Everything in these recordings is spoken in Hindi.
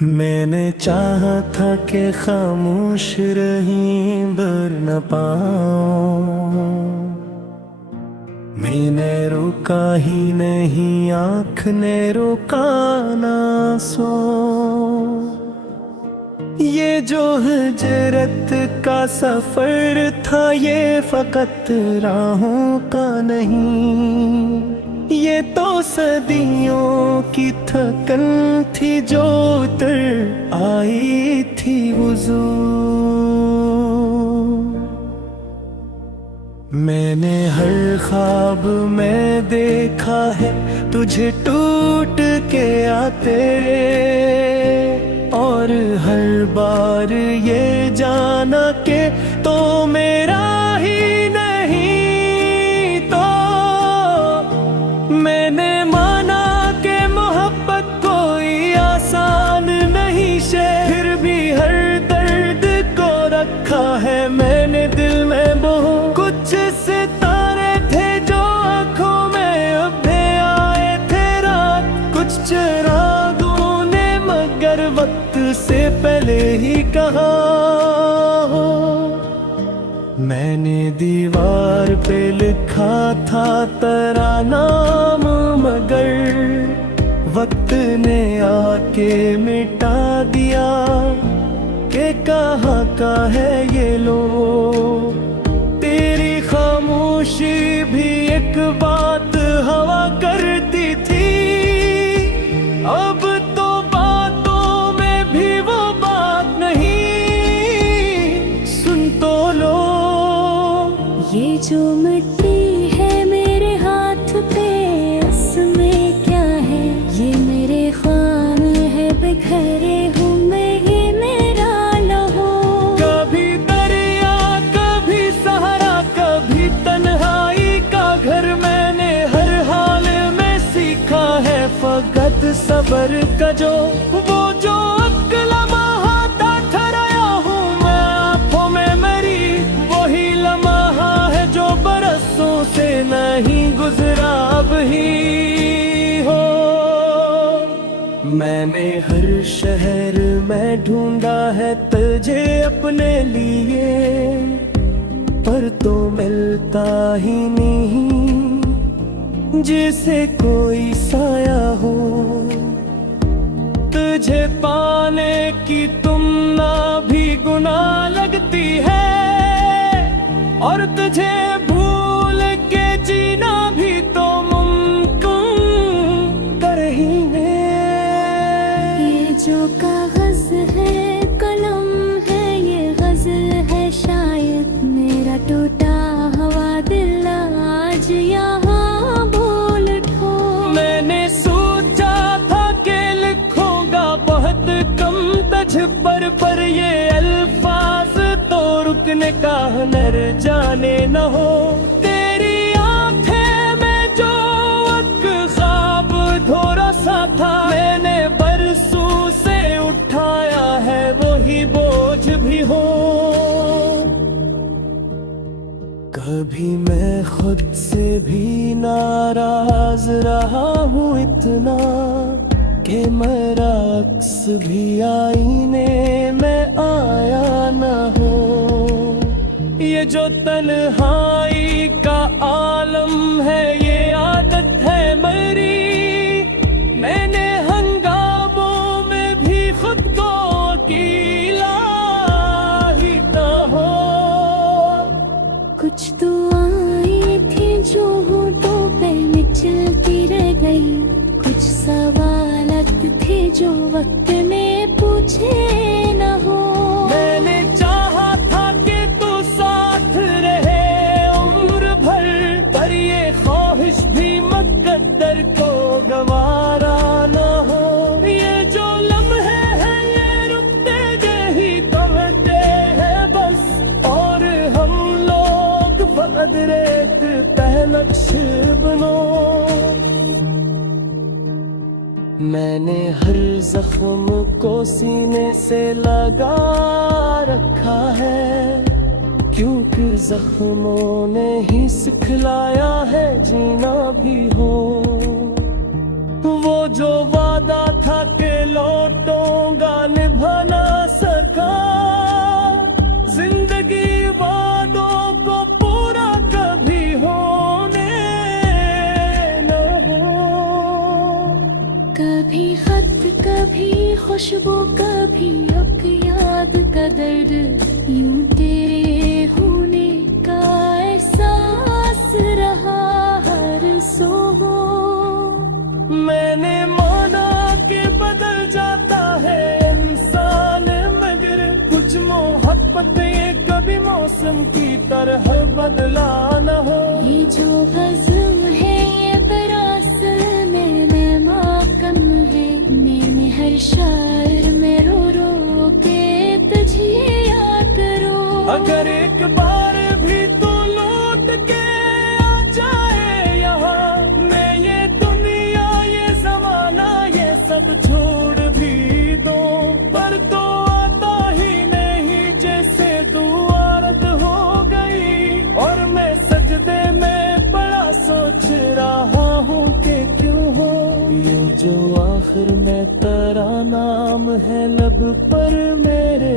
मैंने चाहा था कि खामोश रही बर न पाऊं, मैंने रोका ही नहीं, आँख ने रोका ना सो। ये जो हिजरत का सफर था ये फकत राहों का नहीं, ये तो सदियों की थकन थी जो उतर आई थी वुज़ू। मैंने हर ख्वाब में देखा है तुझे टूट के आते, और हर बार ये जाना के तो मेरा ही नहीं। तो मैंने माना कि मोहब्बत कोई आसान नहीं शे, फिर भी हर दर्द को रखा है मैंने दिल में बहु। कुछ सितारे थे जो आँखों में उभे आए थे रात, कुछ चिरागों ने मगर वक्त से पहले ही कहा हो। मैंने दीवार पे लिखा था तेरा नाम, मगर वक्त ने आके मिटा दिया कि कहाँ का है ये लो। तेरी खामोशी भी एक बात हवा करती थी, अब तो बातों में भी वो बात नहीं। सुन तो लो, ये जो मिट्टी है मेरे हाथ पे उसमें क्या है, ये मेरे ख्वाब है बिखरे हूँ मैं, ये मेरा लहू। कभी दरिया कभी सहारा कभी तन्हाई का घर, मैंने हर हाल में सीखा है फकत सबर का जो। वो जो अक्ल महाता ठहराया हूँ मैं आँखों में मेरी, वही लम्हा है जो बरसों से नहीं गुजरा अब ही हो। मैंने हर शहर में ढूंढा है तुझे अपने लिए, पर तो मिलता ही नहीं जिसे कोई साया हो। तुझे पाने की तुमना भी गुनाह लगती है, और तुझे भूल के जीना भी तो मुमकिन कर ही है। ये जो कागज है कलम है ये गजल है शायद, मेरा टूटा हुआ दिल आज यहाँ बोल उठो। मैंने सोचा था कि लिखूंगा बहुत कम तुझ पर ये अल्फाज तो रुकने का हुनर जाने न हो। तेरी आंखें में जो एक ख्वाब धोरा सा था, मैंने बरसों से उठाया है वही बोझ भी हो। कभी मैं खुद से भी नाराज रहा हूँ इतना कि मेरा अक्स भी आईने में आया न हो। ये जो तन्हाई का आलम है ये आदत है मेरी, मैंने हंगामों में भी खुद को अकेला ही न हो। कुछ तो आई थी जो होठों पे चलती रह गई, कुछ सवालात थे जो वक्त ने पूछे न हो। मैंने चाहा था कि तू साथ रहे उम्र भर, पर ये ख्वाहिश भी मुकद्दर को गवारा न हो। ये जो लम्हे हैं ये रुकते यही थमते हैं बस, और हम लोग फकत रेत पे नक्श बनो। मैंने हर जख्म को सीने से लगा रखा है, क्योंकि जख्मों ने ही सिखलाया है जीना भी हो। वो जो वादा था कि लौटूंगा खुशबू कभी अब याद का दर्द, यूं तेरे होने का एहसास रहा हर सो। मैंने माना कि बदल जाता है इंसान, मगर कुछ मोहब्बत ये कभी मौसम की तरह बदला न हो। ये जो हज़म है ये दरअसल में माकम है, मैंने हर शायर में रो रो के तुझे याद रो। अगर एक बार भी तू लौट के आ जाए यहाँ, मैं ये दुनिया ये जमाना ये सब छोड़ भी दो, पर तो आता ही नहीं जैसे दुआ रद्द हो गई। और मैं सजदे में बड़ा सोच रहा हूँ कि क्यों हो ये जो आखिर में तेरा नाम है लब पर मेरे,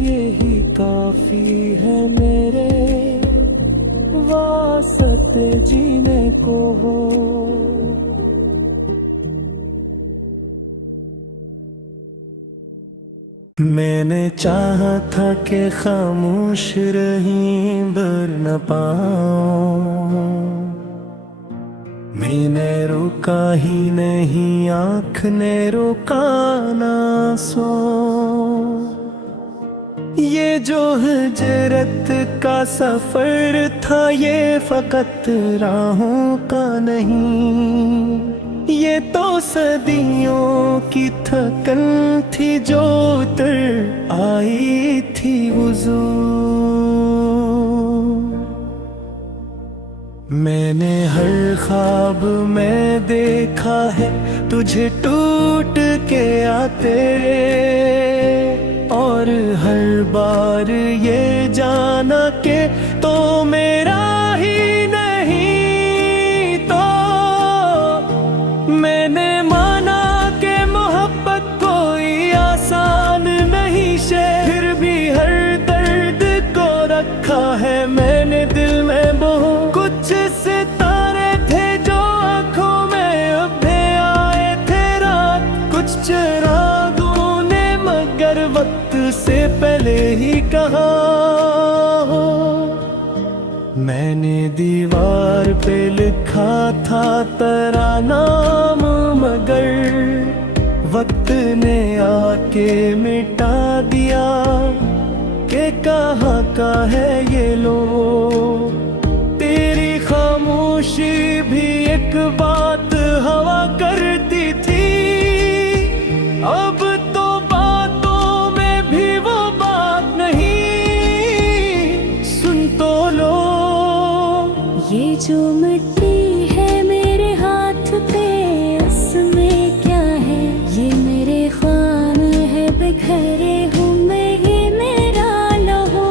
यही काफी है मेरे वास्ते जीने को हो। मैंने चाहा था कि खामोश रही बर न पाऊं, मैंने रोका ही नहीं आँख ने रोका ना सो। ये जो हिजरत का सफर था ये फकत राहों का नहीं, ये तो सदियों की थकन थी जो उतर आई थी वुज़ू। मैंने हर ख्वाब में देखा है तुझे टूट के आते, और हर बार ये जाना के तो मेरा ही नहीं। तो मैंने माना कि मोहब्बत कोई आसान नहीं शे, फिर भी हर दर्द को रखा है मैंने दिल में बहु। कुछ सितारे थे जो आंखों में उभे आए थे रात, कुछ चिरागों ने मगर वक्त से पहले ही कहा हो। मैंने दीवार पे लिखा था तेरा नाम, मगर वक्त ने आके मिटा दिया कि कहाँ का है ये लो। तेरी खामोशी भी एक बात हवा करती थी, अब तो बातों में भी वो बात नहीं। सुन तो लो ये जो मिट्टी है मेरे हाथ पे उसमें क्या है, ये मेरे ख्वाब है बिखरे हूँ मैं ये मेरा लहो।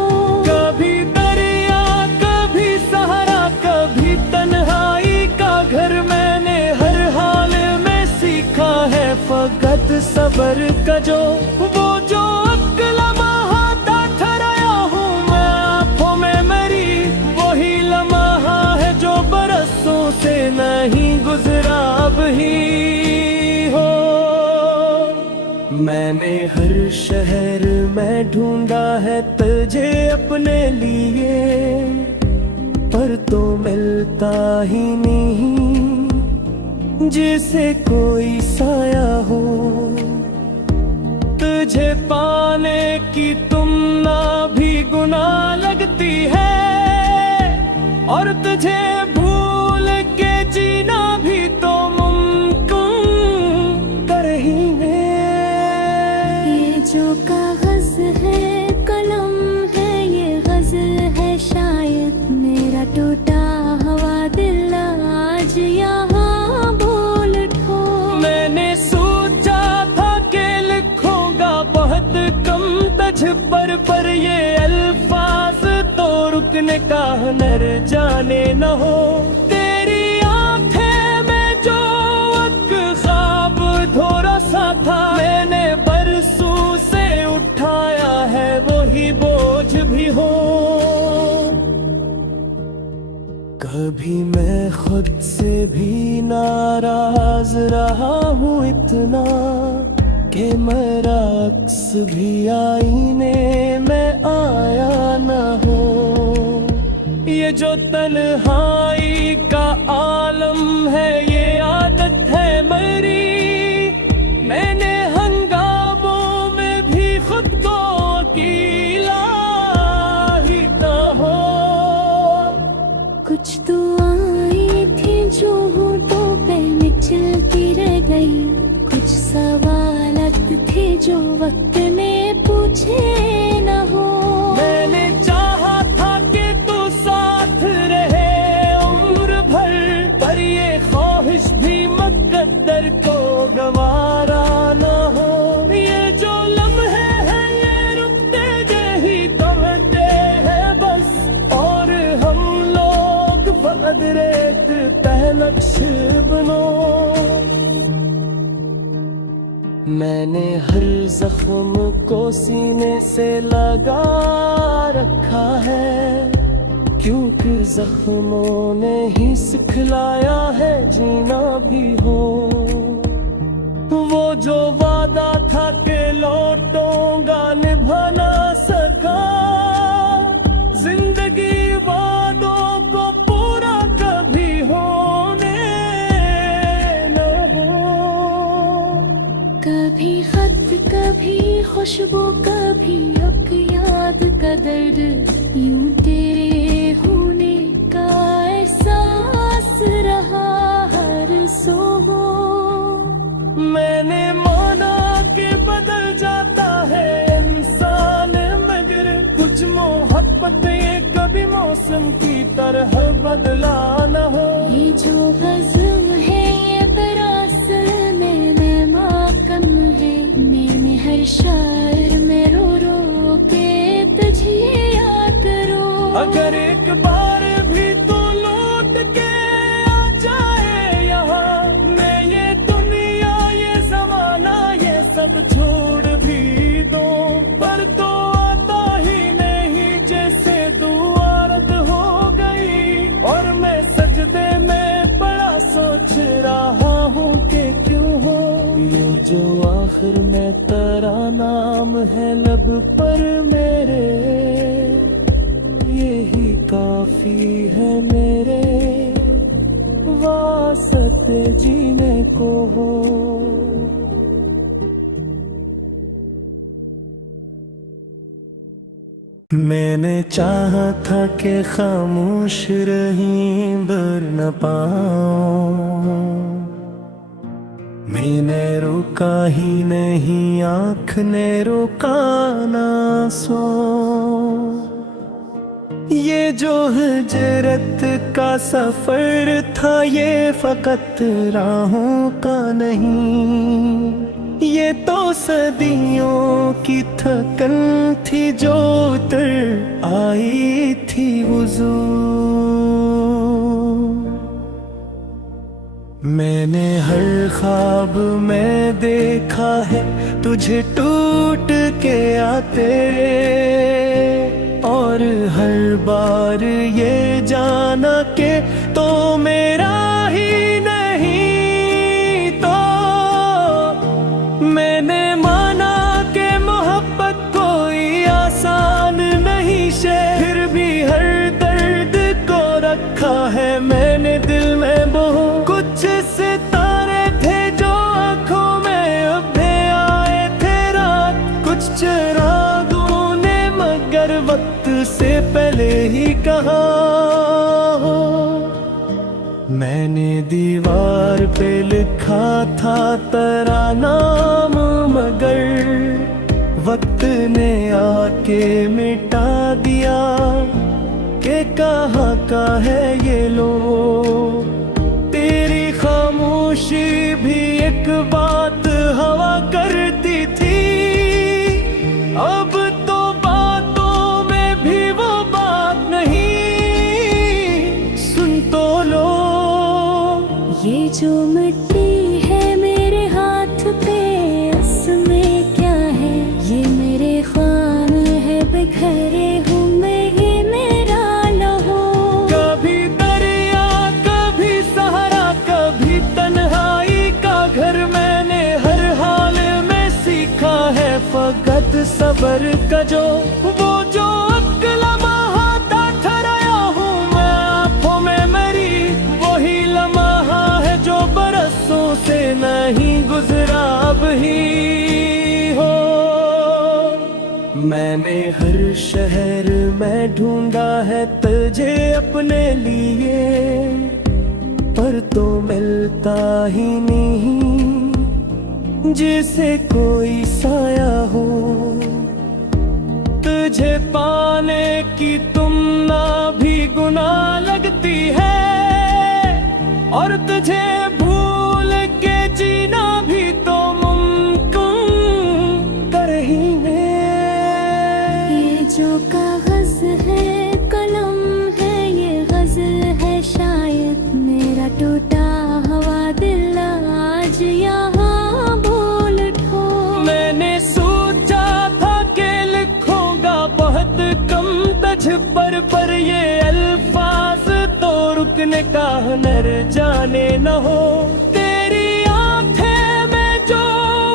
कभी दरिया कभी सहारा कभी तन्हाई का घर, मैंने हर हाल में सीखा है फकत सबर का जो। वो जो अक्ल महाता ठहराया हूँ मैं आँखों में मेरी, वही लम्हा है जो बरसों से नहीं गुजरा अब ही हो। मैंने हर शहर में ढूंढा है तुझे अपने लिए, पर तो मिलता ही नहीं जिसे कोई साया हो। तुझे पाने की तुम ना भी गुनाह लगती है, और तुझे भूल के जीना भी तो मुमकिन कर ही है। ये जो कागज है कलम है ये गजल है शायद, मेरा टूटा हुआ दिल आज यहाँ बोल उठो। मैंने सोचा था कि लिखूंगा बहुत कम तझ पर ये अल्फाज तो रुकने का हुनर जाने न हो। तेरी आंखें में जो एक ख्वाब धोरा सा था, मैंने बरसों से उठाया है वही बोझ भी हो। कभी मैं खुद से भी नाराज रहा हूँ इतना कि मेरा अक्स भी आईने में आया न हो। ये जो तन्हाई का आलम है ये आदत है मेरी, मैंने हंगामों में भी खुद को अकेला ही न हो। कुछ दुआएं थी जो होठों पे निचलती रह गई, कुछ सवालात थे जो वक्त ने पूछे न हो। मैंने चाहा था कि तू साथ रहे उम्र भर, पर ये ख्वाहिश भी मुकद्दर को गवारा न हो। ये जो लम्हे हैं ये रुकते यही दौड़ते हैं बस, और हम लोग फकत रेत पे नक्श बनो। मैंने हर जख्म को सीने से लगा रखा है, क्योंकि जख्मों ने ही सिखलाया है जीना भी हो। वो जो वादा था कि लौटूंगा निभा ना सका, जिंदगी वादों को पूरा कभी होने न हो। कभी खत कभी खुशबू कभी अब याद का दर्द, यूं तेरे होने का एहसास रहा हर सो। मैंने माना कि बदल जाता है इंसान, मगर कुछ मोहब्बत ये कभी मौसम की तरह बदला न हो। ये जो गज़ल है ये दरअसल मेरे माकम है, मैंने हर शायर में रो रो के तुझे याद रो। अगर एक बार भी तू लौट के आ जाए यहाँ, मैं ये दुनिया ये जमाना ये सब छोड़ भी दूं, पर तो आता ही नहीं जैसे दुआ रद्द हो गई। और मैं सजदे में बड़ा सोच रहा हूँ कि क्यों हो ये जो आखिर में तेरा नाम है लब पर मेरे, यही काफी है मेरे वास्ते जीने को हो। मैंने चाहा था कि खामोश रही बर न पाऊं, मैंने रोका ही नहीं आँख ने रोका ना सो। ये जो हिजरत का सफर था ये फकत राहों का नहीं, ये तो सदियों की थकन थी जो उतर आई थी वुज़ू। मैंने हर ख्वाब में देखा है तुझे टूट के आते, और हर बार ये जाना के तो मेरा ही नहीं। तो मैंने माना कि मोहब्बत कोई आसान नहीं शे, फिर भी हर दर्द को रखा है मैंने दिल में बहु। कुछ सितारे थे जो आँखों में उभे आए थे रात, कुछ चिरागों ने मगर वक्त से पहले ही कहा हो। मैंने दीवार पे लिखा था तेरा नाम, मगर वक्त ने आके मिटा दिया कि कहाँ का है ये लो। तेरी खामोशी भी एक बात हवा करती थी, अब तो बातों में भी वो बात नहीं। सुन तो लो ये जो मिट्टी है मेरे हाथ पे उसमें क्या है, ये मेरे ख्वाब है बिखरे हूँ मैं ये मेरा लहो। कभी दरिया कभी सहारा कभी तन्हाई का घर मैंने सबर का जो वो जो लम्हा था ठहराया हूँ मैं आँखों में मेरी, वही लम्हा है जो बरसों से नहीं गुजरा अब ही हो। मैंने हर शहर में ढूंढा है तुझे अपने लिए, पर तो मिलता ही नहीं जिसे कोई साया हो। तुझे पाने की तुम ना भी गुनाह लगती है, और तुझे भूल के जीना भी तो मुमकिन कर ही है। ये जो कागज है कलम है ये गजल है शायद, मेरा टूटा हुआ दिल आज यहाँ बोल उठो। मैंने सोचा था कि लिखूंगा बहुत कम तझ पर ये अल्फाज तो रुकने का हुनर जाने न हो। तेरी आंखें में जो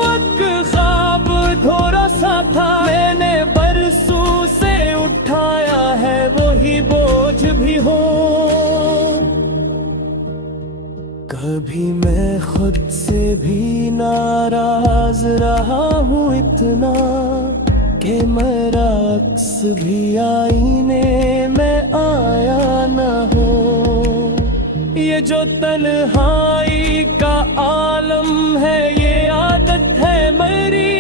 एक ख्वाब धोरा सा था, मैंने बरसों से उठाया है वही बोझ भी हो। कभी मैं खुद से भी नाराज रहा हूँ इतना कि मेरा अक्स भी आईने में आया न हो। ये जो तन्हाई का आलम है ये आदत है मेरी,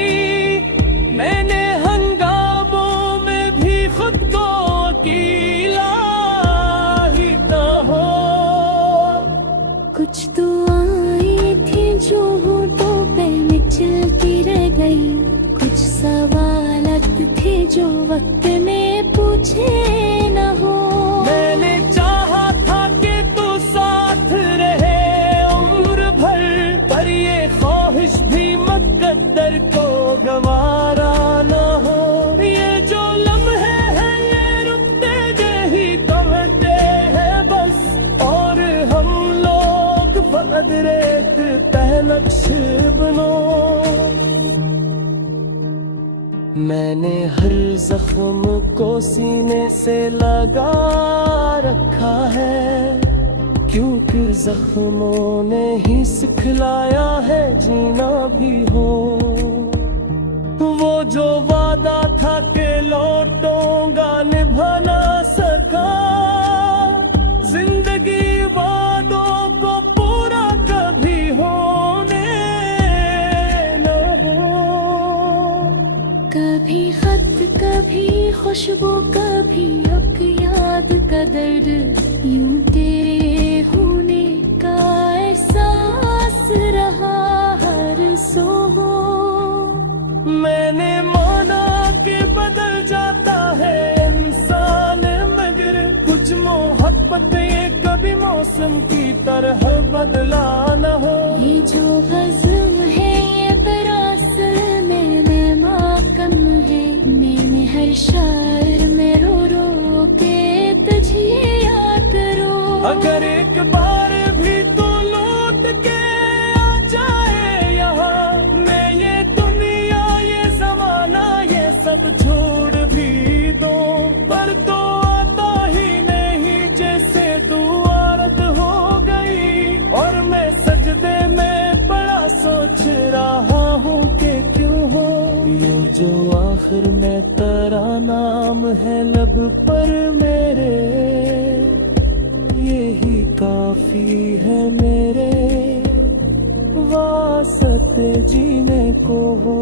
मैंने हंगामों में भी खुद को अकेला ही न हो। कुछ तो आई थी जो होठों पे चलती रह गई, कुछ सवालात थे जो वक्त ने पूछे न हो। मैंने चाहा था कि तू साथ रहे उम्र भर, पर ये ख्वाहिश भी मुकद्दर को गवारा न हो। ये जो लम्हे हैं ये रुकते जही थमते हैं बस, और हम लोग फकत रेत पे नक्श बनो। मैंने हर जख्म को सीने से लगा रखा है, क्योंकि जख्मों ने ही सिखलाया है जीना भी हो। वो जो वादा था कि लौटूंगा निभा ना सका, जिंदगी वादों को पूरा कभी होने न हो। कभी खत कभी खुशबू कभी अब याद का दर्द, यूं तेरे होने का एहसास रहा हर सो। मैंने माना कि बदल जाता है इंसान, मगर कुछ मोहब्बत ये कभी मौसम की तरह बदला न हो। ये जो गज़ल है ये दरअसल में माकम है, मैंने हर शायर में रो रो के तुझे याद करो। अगर एक बार भी तू लौट के आ जाए यहाँ, मैं ये दुनिया ये जमाना ये सब छोड़ भी दो, पर तो आता ही नहीं जैसे दुआरत हो गई। और मैं सजदे में बड़ा सोच रहा हूँ कि क्यों हो। ये जो आखिर में तेरा नाम है लब पर मेरे, यही काफी है मेरे वास्ते जीने को हो।